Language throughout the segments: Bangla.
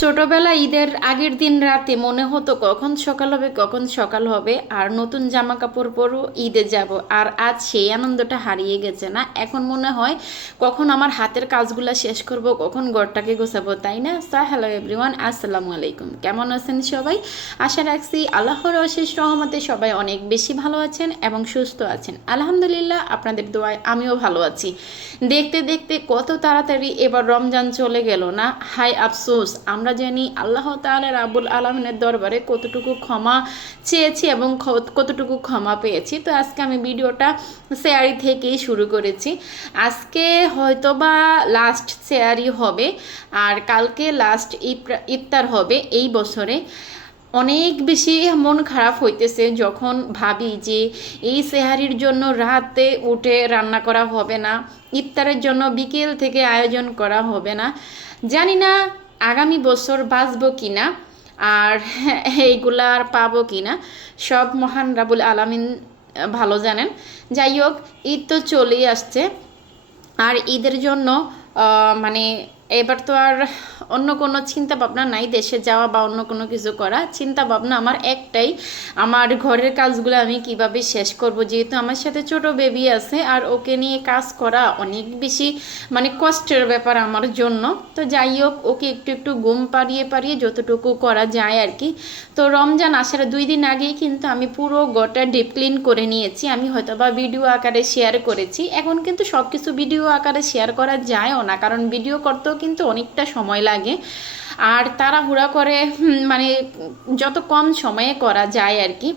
ছোটবেলা ঈদের আগের দিন রাতে মনে হতো কখন সকাল হবে কখন সকাল হবে, আর নতুন জামা কাপড় পরবো, ঈদে যাব। আর আজ সেই আনন্দটা হারিয়ে গেছে না? এখন মনে হয় কখন আমার হাতের কাজগুলা শেষ করব, কখন ঘরটাকে গোছাবো, তাই না? হ্যালো এভরিওয়ান, আসসালামু আলাইকুম। কেমন আছেন সবাই? আশা রাখছি আল্লাহর অশেষ রহমতে সবাই অনেক বেশি ভালো আছেন এবং সুস্থ আছেন। আলহামদুলিল্লাহ, আপনাদের দোয়ায় আমিও ভালো আছি। দেখতে দেখতে কত তাড়াতাড়ি এবার রমজান চলে গেল না? হায় আফসোস, আমরা জানি আল্লাহ তাআলা রাব্বুল আলামিনের দরবারে কতটুকু ক্ষমা চেয়েছি এবং কতটুকু ক্ষমা পেয়েছি। তো আজকে আমি ভিডিওটা সেয়ারি থেকেই শুরু করেছি। আজকে হয়তোবা লাস্ট সেয়ারি হবে, আর কালকে লাস্ট ইফতার হবে এই বছরে। অনেক বেশি মন খারাপ হইতেছে যখন ভাবি যে এই সেহারির জন্য রাতে উঠে রান্না করা হবে না, ইফতারের জন্য বিকেল থেকে আয়োজন করা হবে না। জানি না আগামী বছর বাঁচবো কিনা, আর এইগুলা আর পাবো কিনা, সব মহান রাবুল আলামিন ভালো জানেন। যাই হোক, ঈদ তো চলেই আসছে, আর ঈদের জন্য মানে এবার তো আর অন্য কোনো চিন্তা ভাবনা নাই দেশে যাওয়া বা অন্য কোনো কিছু করা। চিন্তা ভাবনা আমার একটাই, আমার ঘরের কাজগুলো আমি কিভাবে শেষ করব, যেহেতু আমার সাথে ছোট বেবি আছে আর ওকে নিয়ে কাজ করা অনেক বেশি মানে কষ্টের ব্যাপার আমার জন্য। তো যাই হোক, ওকে একটু একটু ঘুম পাড়িয়ে পাড়িয়ে যতটুকু করা যায় আর কি। তো রমজান আসার 2 দিন আগেই কিন্তু আমি পুরো গোটা ডিপ ক্লিন করে নিয়েছি। আমি হয়তো বা ভিডিও আকারে শেয়ার করেছি, এখন কিন্তু সব কিছু ভিডিও আকারে শেয়ার করা যায়ও না, কারণ ভিডিও করতেও কিন্তু অনেকটা সময় লাগে, আর তাড়াহুড়া করে মানে যত কম সময়ে করা যায় আর কি।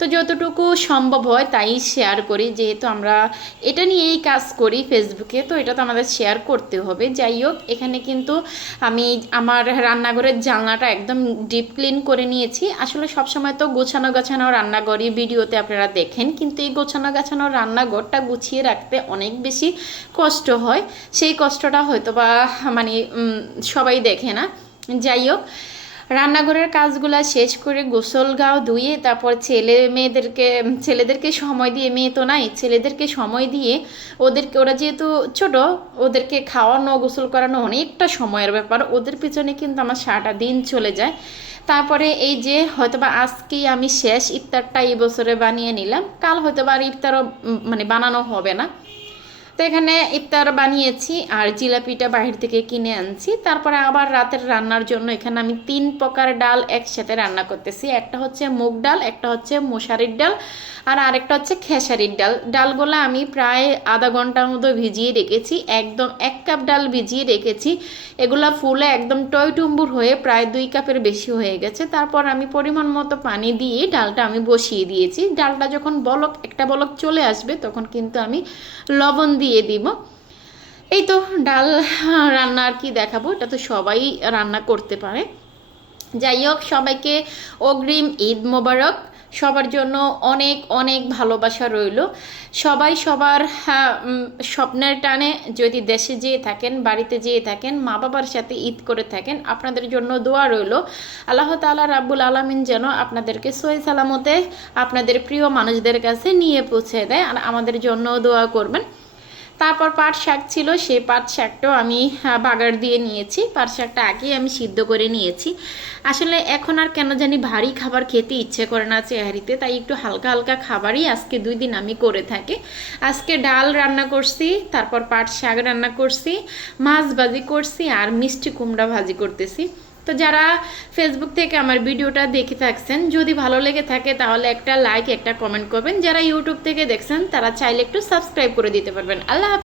তো যতটুকু সম্ভব হয় তাই শেয়ার করি, যেহেতু আমরা এটা নিয়েই কাজ করি ফেসবুকে, তো এটা তো আমাদের শেয়ার করতে হবে। যাই হোক, এখানে কিন্তু আমি আমার রান্নাঘরের জানলাটা একদম ডিপ ক্লিন করে নিয়েছি। আসলে সবসময় তো গোছানো গাছানো রান্নাঘরই ভিডিওতে আপনারা দেখেন, কিন্তু এই গোছানো গাছানো রান্নাঘরটা গুছিয়ে রাখতে অনেক বেশি কষ্ট হয়। সেই কষ্টটা হয়তো বা মানে সবাই দেখে না। যাই হোক, রান্নাঘরের কাজগুলো শেষ করে গোসল গাও ধুয়ে তারপর ছেলেদেরকে সময় দিয়ে, মেয়ে তো নাই, ছেলেদেরকে সময় দিয়ে ওরা যেহেতু ছোট, ওদেরকে খাওয়ানো গোসল করানো অনেকটা সময়ের ব্যাপার, ওদের পিছনে কিন্তু আমার সারাটা দিন চলে যায়। তারপরে এই যে হয়তোবা আজকেই আমি শেষ ইফতারটা এই বছরে বানিয়ে নিলাম, কাল হয়তোবা আর ইফতারও মানে বানানো হবে না। তো এখানে ইফতার বানিয়েছি আর জিলাপিটা বাহির থেকে কিনে আনছি। তারপরে আবার রাতের রান্নার জন্য এখানে আমি 3 প্রকার ডাল একসাথে রান্না করতেছি। একটা হচ্ছে মুগ ডাল, একটা হচ্ছে মশারির ডাল, আর আরেকটা হচ্ছে খেসারির ডাল। ডালগুলো আমি প্রায় আধা ঘন্টার মতো ভিজিয়ে রেখেছি, একদম 1 কাপ ডাল ভিজিয়ে রেখেছি। এগুলা ফুলে একদম টইটুম্বুর হয়ে প্রায় 2 কাপের বেশি হয়ে গেছে। তারপর আমি পরিমাণ মতো পানি দিয়ে ডালটা আমি বসিয়ে দিয়েছি। ডালটা যখন একটা বলক চলে আসবে তখন কিন্তু আমি লবণ দিয়ে দিব। এই তো ডাল রান্না আর কি দেখাবো, এটা তো সবাই রান্না করতে পারে। যাই হোক, সবাইকে অগ্রিম ঈদ মোবারক। সবার জন্য অনেক অনেক ভালোবাসা রইল। সবাই সবার স্বপ্নের টানে যদি দেশে যেয়ে থাকেন, বাড়িতে যেয়ে থাকেন, মা বাবার সাথে ঈদ করে থাকেন, আপনাদের জন্য দোয়া রইল। আল্লাহ তাআলা রাব্বুল আলামিন যেন আপনাদেরকে সহি সালামতে আপনাদের প্রিয় মানুষদের কাছে নিয়ে পৌঁছে দেয়, আর আমাদের জন্য দোয়া করবেন। তারপর পাট শাক ছিল, সেই পাট শাকটাও আমি বাগার দিয়ে নিয়েছি। পাট শাকটা আগেই আমি সিদ্ধ করে নিয়েছি। আসলে এখন আর কেন জানি ভারী খাবার খেতে ইচ্ছে করে না চেহারিতে, তাই একটু হালকা হালকা খাবারই আজকে 2 দিন আমি করে থাকি। আজকে ডাল রান্না করছি, তারপর পাট শাক রান্না করছি, মাছ ভাজি করছি, আর মিষ্টি কুমড়া ভাজি করতেছি। তো যারা ফেসবুক থেকে আমার ভিডিওটা দেখে থাকছেন, যদি ভালো লেগে থাকে তাহলে একটা লাইক একটা কমেন্ট করবেন। যারা ইউটিউব থেকে দেখছেন তারা চাইলে একটু সাবস্ক্রাইব করে দিতে পারবেন। আল্লাহ।